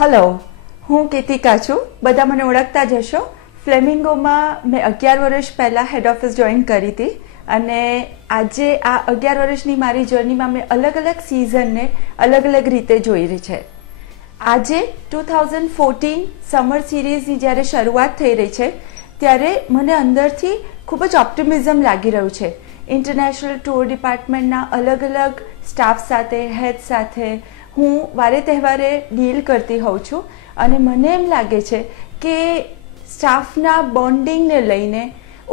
Hello, હું કીતિકા છું. બધા મને ઓળખતા જ હશો. ફ્લેમિંગોમાં મેં 11 વર્ષ પહેલાં હેડ ઓફિસ જોઈન કરી હતી અને આજે આ 11 વર્ષની મારી જર્નીમાં મેં અલગ અલગ સિઝનને અલગ અલગ રીતે જોઈ રહી છે. આજે 2014 સમર સિરીઝની જ્યારે શરૂઆત થઈ રહી છે ત્યારે મને અંદરથી ખૂબ જ ઓપ્ટિમિઝમ લાગી રહ્યું છે. ઇન્ટરનેશનલ ટૂર ડિપાર્ટમેન્ટના અલગ અલગ સ્ટાફ સાથે, હેડ સાથે હું વારે તહેવારે ડીલ કરતી હોઉં છું અને મને એમ લાગે છે કે સ્ટાફના બોન્ડિંગને લઈને,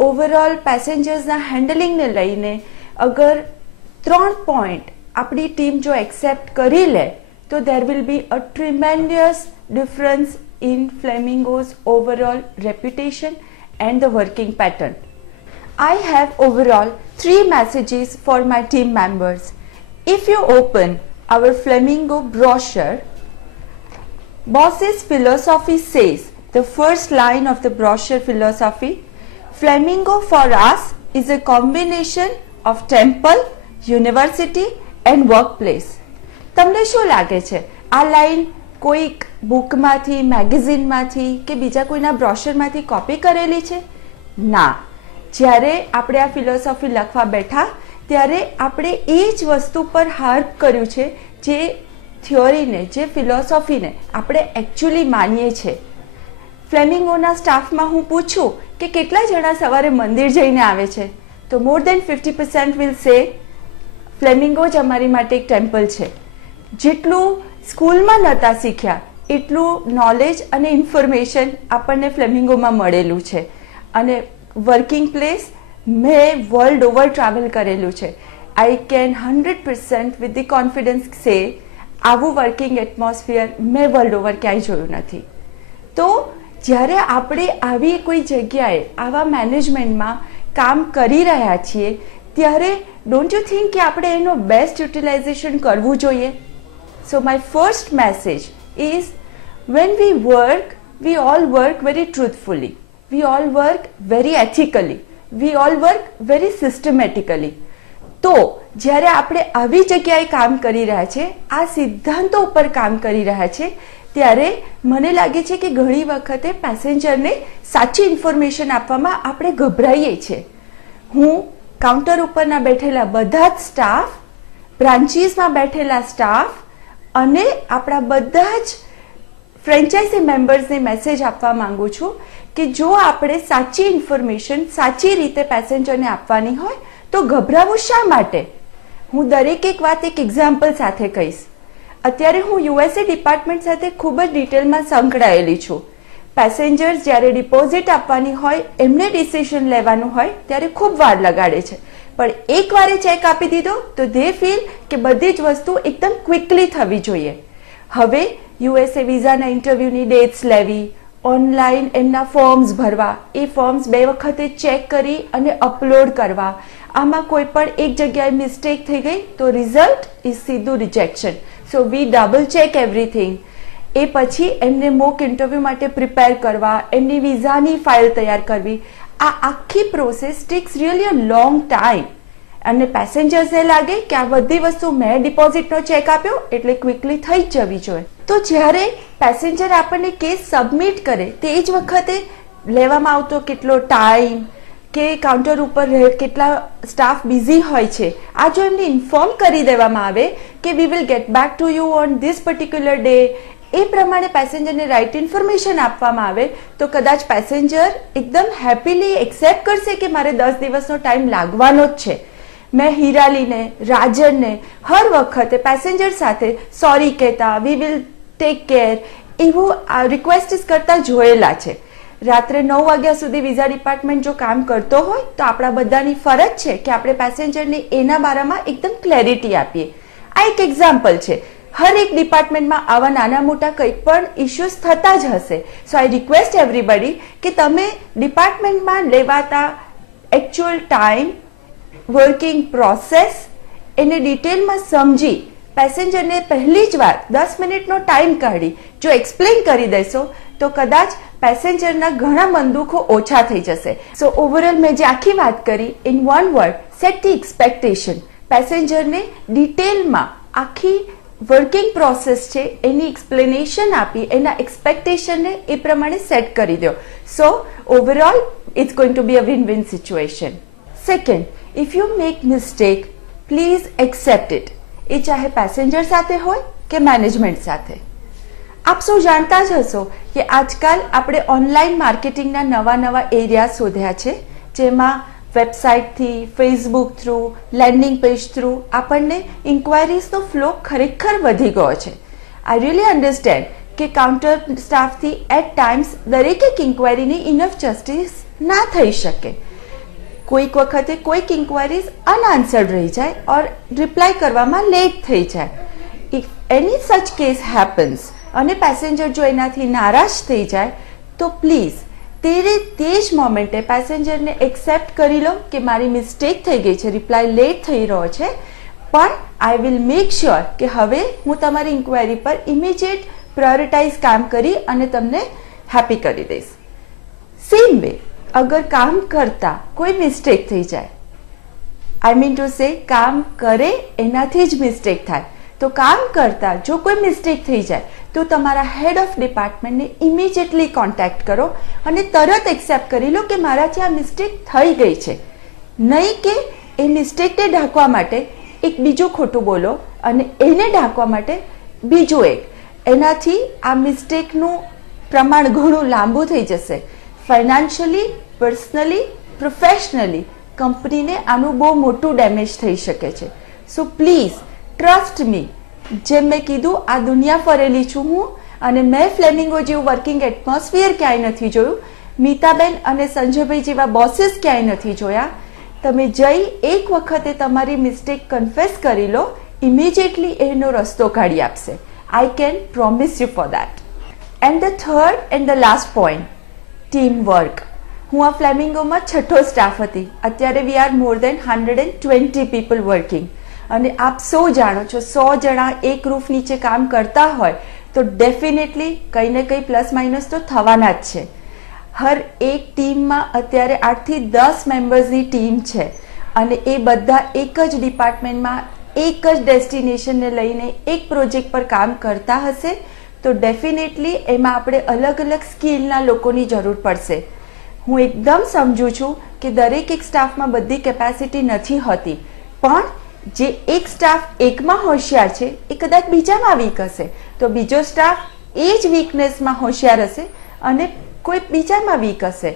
ઓવરઓલ પેસેન્જર્સના હેન્ડલિંગને લઈને અગર 3 પોઈન્ટ આપણી ટીમ જો એક્સેપ્ટ કરી લે તો there will be a tremendous difference in Flamingo's overall reputation and the working pattern. I have overall 3 messages for my team members. If you open our Flamingo brochure, boss's philosophy says, the first line of the brochure philosophy, Flamingo for us is a combination of temple, university and workplace. તમને શું લાગે છે આ line કોઈક બુકમાંથી, મેગેઝિનમાંથી કે બીજા કોઈના બ્રોશરમાંથી copy કરેલી છે? ના. જ્યારે આપણે આ ફિલોસોફી લખવા બેઠા ત્યારે આપણે એ જ વસ્તુ પર હાર્પ કર્યું છે જે થિયોરીને, જે ફિલોસોફીને આપણે એકચ્યુઅલી માનીએ છીએ. ફ્લેમિંગોના સ્ટાફમાં હું પૂછું કે કેટલા જણા સવારે મંદિર જઈને આવે છે તો મોર દેન 50% વિલ સે ફ્લેમિંગો જ અમારી માટે એક ટેમ્પલ છે. જેટલું સ્કૂલમાં નહોતા શીખ્યા એટલું નોલેજ અને ઇન્ફોર્મેશન આપણને ફ્લેમિંગોમાં મળેલું છે. અને વર્કિંગ પ્લેસ મેં વર્લ્ડ ઓવર ટ્રાવેલ કરેલું છે. I can 100% with the confidence સે આવું વર્કિંગ એટમોસ્ફિયર મેં વર્લ્ડ ઓવર ક્યાંય જોયું નથી. તો જ્યારે આપણે આવી કોઈ જગ્યાએ આવા મેનેજમેન્ટમાં કામ કરી રહ્યા છીએ ત્યારે ડોન્ટ યુ થિંક કે આપણે એનો બેસ્ટ યુટિલાઇઝેશન કરવું જોઈએ? So my first message is, when we work, we all work very truthfully. We all work very ethically. We all work very systematically. તો જ્યારે આપણે આવી જગ્યાએ કામ કરી રહ્યા છે, આ સિદ્ધાંતો ઉપર કામ કરી રહ્યા છે ત્યારે મને લાગે છે કે ઘણી વખતે પેસેન્જરને સાચી ઇન્ફોર્મેશન આપવામાં આપણે ગભરાઈએ છીએ. હું કાઉન્ટર ઉપરના બેઠેલા બધા જ સ્ટાફ, બ્રાન્ચીસમાં બેઠેલા સ્ટાફ અને આપણા બધા જ ફ્રેન્ચાઇઝી મેમ્બર્સને મેસેજ આપવા માંગુ છું કે જો આપણે સાચી ઇન્ફોર્મેશન સાચી રીતે પેસેન્જરને આપવાની હોય તો ગભરાવું શા માટે? હું દરેક એક વાત એક એક્ઝામ્પલ સાથે કહીશ. અત્યારે હું યુએસએ ડિપાર્ટમેન્ટ સાથે ખૂબ જ ડિટેલમાં સંકળાયેલી છું. પેસેન્જર્સ જ્યારે ડિપોઝિટ આપવાની હોય, એમને ડિસિઝન લેવાનું હોય ત્યારે ખૂબ વાર લગાડે છે. પણ એકવાર ચેક આપી દીધો તો દે ફીલ કે બધી જ વસ્તુ એકદમ ક્વિકલી થવી જોઈએ. હવે યુએસએ વિઝાના ઇન્ટરવ્યૂની ડેટ્સ લેવી, ઓનલાઈન એમના ફોર્મ્સ ભરવા, એ ફોર્મ્સ 2 વખતે ચેક કરી અને અપલોડ કરવા. આમાં કોઈ પણ એક જગ્યાએ મિસ્ટેક થઈ ગઈ તો રિઝલ્ટ ઇઝ સીધું રિજેક્શન. સો વી ડબલ ચેક એવરીથિંગ. એ પછી એમને મોક ઇન્ટરવ્યૂ માટે પ્રિપેર કરવા, એમની વિઝાની ફાઇલ તૈયાર કરવી. આ આખી process tax really a long time. અને પેસેન્જર્સને લાગે કે આ બધી વસ્તુ મેં ડિપોઝિટનો ચેક આપ્યો એટલે ક્વિકલી થઈ જ જવી જોઈએ. તો જ્યારે પેસેન્જર આપણને કેસ સબમિટ કરે તે જ વખતે લેવામાં આવતો કેટલો ટાઈમ કે કાઉન્ટર ઉપર કેટલા સ્ટાફ બિઝી હોય છે, આ જો એમને ઇન્ફોર્મ કરી દેવામાં આવે કે we will get back to you on this particular day, એ પ્રમાણે પેસેન્જરને રાઇટ ઇન્ફોર્મેશન આપવામાં આવે તો કદાચ પેસેન્જર એકદમ હેપીલી એક્સેપ્ટ કરશે કે મારે 10 દિવસનો ટાઈમ લાગવાનો જ છે. મેં હિરાલીને, રાજનને હર વખતે પેસેન્જર સાથે સોરી કહેતા, વી વિલ ટેક કેર એવું રિક્વેસ્ટ કરતા જોયેલા છે. રાત્રે 9 વાગ્યા સુધી વિઝા ડિપાર્ટમેન્ટ જો કામ કરતો હોય તો આપણા બધાની ફરજ છે કે આપણે પેસેન્જરને એના બારામાં એકદમ ક્લેરિટી આપીએ. આ એક એક્ઝામ્પલ છે. હર એક ડિપાર્ટમેન્ટમાં આવા નાના મોટા કંઈ પણ ઇશ્યુઝ થતા જ હશે. સો આઈ રિક્વેસ્ટ એવરીબડી કે તમે ડિપાર્ટમેન્ટમાં લેવાતા એકચ્યુઅલ ટાઈમ, વર્કિંગ પ્રોસેસ એને ડિટેલમાં સમજી પેસેન્જરને પહેલી જ વાર 10 મિનિટનો ટાઈમ કાઢી જો એક્સપ્લેન કરી દેશો તો કદાચ પેસેન્જરના ઘણા મન દુઃખો ઓછા થઈ જશે. સો ઓવરઓલ મેં જે આખી વાત કરી, in one word, set the expectation. પેસેન્જરને ડિટેલમાં આખી વર્કિંગ પ્રોસેસ છે એની એક્સપ્લેનેશન આપી એના એક્સપેક્ટેશનને એ પ્રમાણે સેટ કરી દો. So overall it's going to be a win win situation. Second, if you make mistake please accept it. એ ચાહે પેસેન્જર સાથે હોય કે મેનેજમેન્ટ સાથે. આપ સૌ જાણતા જ હશો કે આજકાલ આપણે ઓનલાઈન માર્કેટિંગના નવા એરિયા શોધ્યા છે, જેમાં વેબસાઇટથી, Facebook through, landing page through આપણને ઇન્ક્વાયરીઝનો ફ્લો ખરેખર વધી ગયો છે. આઈ રિયલી અન્ડરસ્ટેન્ડ કે કાઉન્ટર સ્ટાફથી એટ ટાઈમ્સ દરેક એક ઇન્ક્વાયરીની ઇનફ જસ્ટિસ ના થઈ શકે. કોઈક વખતે કોઈક ઇન્ક્વાયરીઝ અનઆન્સર્ડ રહી જાય ઓર રિપ્લાય કરવામાં લેટ થઈ જાય. ઇફ એની સચ કેસ હેપન્સ અને પેસેન્જર જો એનાથી નારાજ થઈ જાય તો પ્લીઝ તે જ મોમેન્ટે પેસેન્જરને એક્સેપ્ટ કરી લો કે મારી મિસ્ટેક થઈ ગઈ છે, રિપ્લાય લેટ થઈ રહ્યો છે, પણ આઈ વિલ મેક શ્યોર કે હવે હું તમારી ઇન્ક્વાયરી પર ઇમિડિયેટ પ્રાયોરિટાઇઝ કામ કરી અને તમને હેપી કરી દઈશ. સેમ વે, અગર કામ કરતા કોઈ મિસ્ટેક થઈ જાય, આઈ મીન ટુ સે કામ કરે એનાથી જ મિસ્ટેક થાય, તો કામ કરતા જો કોઈ મિસ્ટેક થઈ જાય તો તમારા હેડ ઓફ ડિપાર્ટમેન્ટને ઇમિડિયેટલી કોન્ટેક્ટ કરો અને તરત એક્સેપ્ટ કરી લો કે મારાથી આ મિસ્ટેક થઈ ગઈ છે. નહીં કે એ મિસ્ટેકને ઢાંકવા માટે એક બીજું ખોટું બોલો અને એને ઢાંકવા માટે બીજું એક. એનાથી આ મિસ્ટેકનું પ્રમાણ ઘણું લાંબુ થઈ જશે. ફાઇનાન્શિયલી, પર્સનલી, પ્રોફેશનલી કંપનીને આનું બહુ મોટું ડેમેજ થઈ શકે છે. So please trust me. જેમ મેં કીધું, આ દુનિયા ફરેલી છું હું અને મેં ફ્લેમિંગો જેવું વર્કિંગ એટમોસ્ફિયર ક્યાંય નથી જોયું. મીતાબેન અને સંજયભાઈ જેવા બોસીસ ક્યાંય નથી જોયા. તમે જઈ એક વખતે તમારી મિસ્ટેક કન્ફેસ કરી લો, ઇમિડિયેટલી એનો રસ્તો કાઢી આપશે. I can promise you for that. And the third and the last point, team work. હું આ ફ્લેમિંગોમાં છઠ્ઠો સ્ટાફ હતી. અત્યારે we are more than 120 people working. અને આપ સૌ જાણો છો, 100 જણા એક રૂફ નીચે કામ કરતા હોય તો ડેફિનેટલી કંઈ ને કંઈ પ્લસ માઇનસ તો થવાના જ છે. હર એક ટીમમાં અત્યારે 8 થી 10 મેમ્બર્સની ટીમ છે અને એ બધા એક જ ડિપાર્ટમેન્ટમાં એક જ ડેસ્ટિનેશનને લઈને એક પ્રોજેક્ટ પર કામ કરતા હશે તો ડેફિનેટલી એમાં આપણે અલગ અલગ સ્કિલના લોકોની જરૂર પડશે. હું એકદમ સમજુ છું કે દરેક એક સ્ટાફમાં બધી કેપેસિટી નથી હોતી, પણ જે એક સ્ટાફ એકમાં હોશિયાર છે એ કદાચ બીજામાં વીક હશે તો બીજો સ્ટાફ એ જ વીકનેસમાં હોશિયાર હશે અને કોઈ બીજામાં વીક હશે.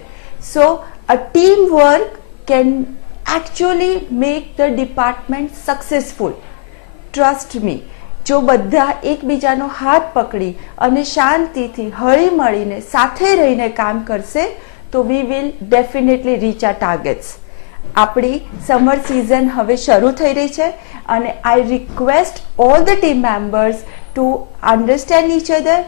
So a team work can actually make the department successful. Trust me. જો બધા એકબીજાનો હાથ પકડી અને શાંતિથી હળી મળીને સાથે રહીને કામ કરશે તો we will definitely reach our targets. આપણી સમર સિઝન હવે શરૂ થઈ રહી છે અને I request all the team members to understand each other,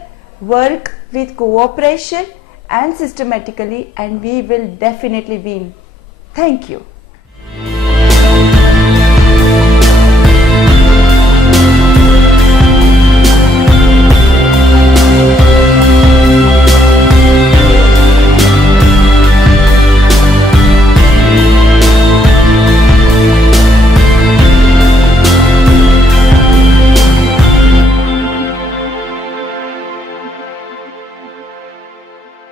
work with cooperation and systematically, and we will definitely win. Thank you.